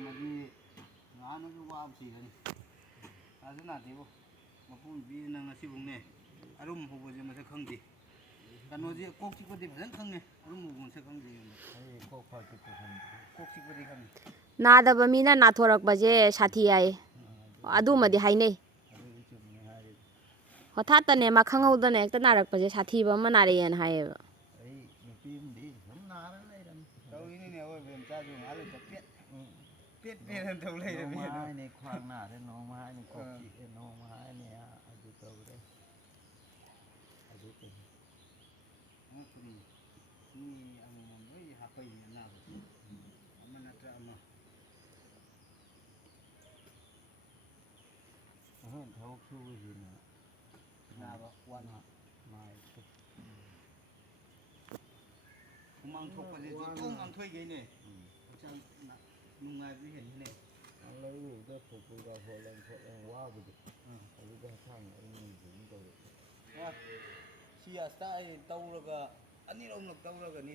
ꯉꯥꯡꯅꯗꯤ ꯉꯥꯅꯁꯨ ꯋꯥꯕ ꯁꯤꯔꯅꯤ ꯑꯗꯨ ꯅꯥꯗꯦꯕꯣ ꯃꯄꯨ ꯅꯨꯄꯤꯁꯤꯅ ꯉꯁꯤꯐꯥꯎꯅꯦ ꯑꯔꯨꯝ ꯍꯧꯕꯁꯦ ꯃꯁꯛ ꯈꯪꯗꯦ ꯀꯩꯅꯣꯁꯦ ꯀꯣꯛ ꯆꯤꯛꯄꯗꯤ ꯐꯖꯅ ꯈꯪꯉꯦ ꯑꯔꯨꯝ ꯍꯧꯕ ꯃꯁꯛ ꯈꯪꯗꯦ ꯑꯩ ꯀꯣꯛ ꯐꯥꯎ ꯆꯤꯛꯄ ꯈꯪꯗꯦ ꯀꯣꯛ ꯆꯤꯛꯄꯗꯤ ꯈꯪꯉꯦ ꯅꯥꯗꯕ ꯃꯤꯅ ꯅꯥꯊꯣꯔꯛꯄꯁꯦ ꯁꯥꯊꯤ ꯍꯥꯏꯌꯦ ꯑꯗꯨꯃꯗꯤ ꯍꯥꯏꯅꯩ ꯑꯗꯨꯗꯤ ꯆꯨꯝꯃꯦ ꯍꯥꯏꯔꯤꯗꯣ ꯍꯣꯊꯥꯠꯇꯅꯦ ꯃꯥ ꯈꯪꯍꯧꯗꯅ ꯍꯦꯛꯇ ꯅꯥꯔꯛꯄꯁꯦ ꯁꯥꯊꯤꯕ ꯑꯃ ꯅꯥꯔꯛꯑꯦꯅ ꯍꯥꯏꯌꯦꯕ ꯑꯩ ꯅꯨꯄꯤ ꯑꯃꯗꯤ ꯁꯨꯝ ꯅꯥꯔ ꯂꯩꯔꯝꯃꯤ ꯇꯧꯔꯤꯅꯤꯅꯦ ꯑꯋꯣꯏꯕ ꯃꯆꯥꯁꯨ ꯉꯥꯏꯍꯥꯛ ꯂꯩꯇ ꯄꯦꯠ ꯇꯧ ꯂꯩꯔꯝꯃꯤ ꯅꯣꯡꯃ ꯑꯗꯣ ꯍꯥꯏꯅꯤ ꯈ꯭ꯋꯥꯡ ꯅꯥꯔꯦ ꯅꯣꯡꯃ ꯍꯥꯏꯅꯤ ꯀꯣꯛ ꯆꯤꯛꯑꯦ ꯅꯣꯡꯃ ꯍꯥꯏꯅꯤ ꯑꯗꯨ ꯇꯧꯔꯦ ꯑꯗꯨ ꯇꯧꯔꯦ ꯑꯉꯛꯄꯅꯤ ꯃꯤ ꯑꯃꯃꯝ ꯂꯣꯏ ꯍꯥꯞꯄꯛꯏꯅꯤ ꯑꯅꯥꯕꯁꯦ ꯑꯃ ꯅꯠꯇ꯭ꯔ ꯑꯃ ꯑꯍꯟ ꯊꯕꯛ ꯁꯨꯕꯁꯤꯅ ꯑꯅꯥꯕ ꯋꯥꯠꯂꯤ ꯃꯥꯏ ꯍꯨꯃꯥꯡ ꯊꯣꯛꯄꯁꯦ ꯖꯣꯇꯣꯡ ꯉꯥꯡꯊꯣꯛꯏꯈꯩꯅꯦ ꯍꯛꯆꯥꯡ ꯅꯨꯡꯉꯥꯏꯕꯗꯤ ꯍꯦꯟꯕꯅꯦ ꯂꯩꯔꯨꯗ ꯐꯨꯠꯕꯣꯜꯒ ꯈꯣꯠꯂꯒ ꯋꯥꯕꯗꯣ ꯑꯗꯨꯗ ꯍꯛꯆꯥꯡ ꯑꯩ ꯇꯧꯔꯛꯑꯦ ꯁꯤ ꯑꯁꯇ ꯑꯩ ꯇꯧꯔꯒ ꯑꯅꯤꯔꯛ ꯑꯍꯨꯝꯂꯛ ꯇꯧꯔꯒꯅꯤ